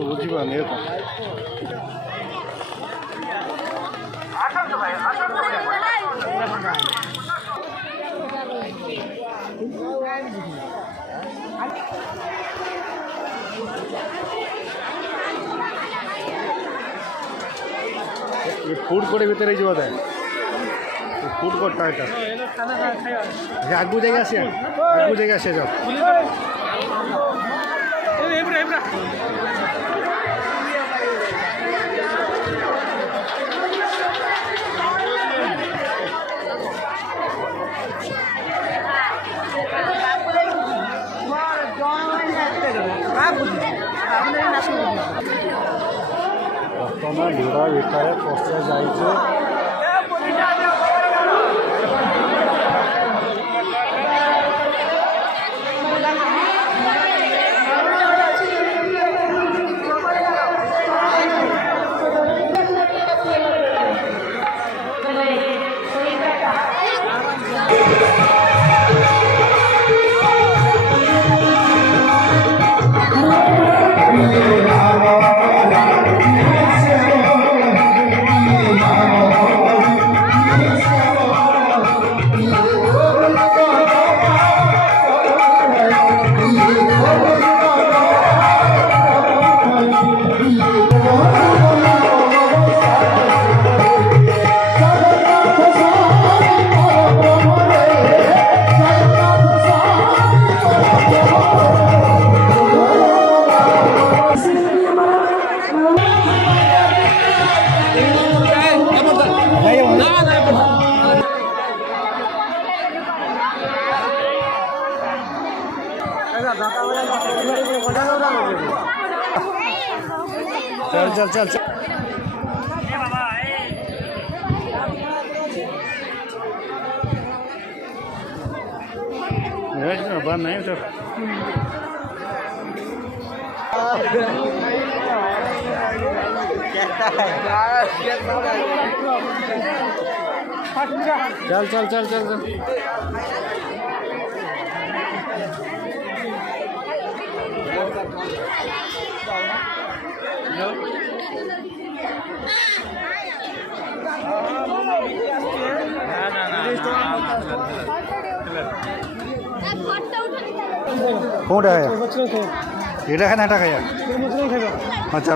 বুঝিবান এরকম ফুড কোর্টের ভিতরে যাওয়া যায় ফুড কোর্টটা এটা আগু জায়গা আছে যাও বর্তমান ভিড়ের ভিতরে পৌঁছে যাইছে चल चल चल बंद नहीं तो चल चल चल चल चल কোনটা এটা খায় না এটা খায় আচ্ছা